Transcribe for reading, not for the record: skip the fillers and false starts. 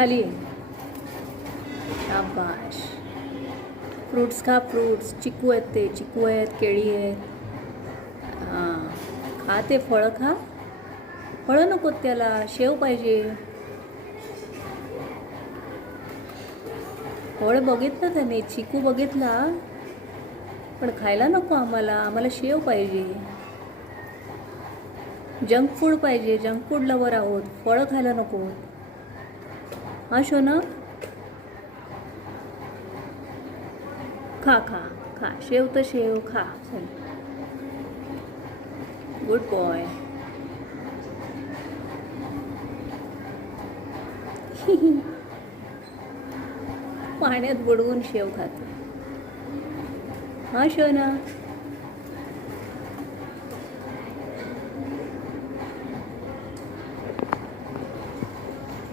खाली ये. शाबाश. फ्रूट्स खा, फ्रूट्स. चिकू आहेत, ते चिकू आहेत, केळी आहेत. हां, खा ते फळं खा. फळं नकोत त्याला, शेव पाहिजे. फळ बघितलं त्याने, चिकू बघितला, पण खायला नको आम्हाला. आम्हाला शेव पाहिजे. जंक फूड पाहिजे. जंक फूड लवर आहोत. फळं खायला नको. हा शोना, खा खा खा. शेव तर शेव खा. चल, गुड बॉय. पाण्यात बुडवून शेव खातो. हा शोना.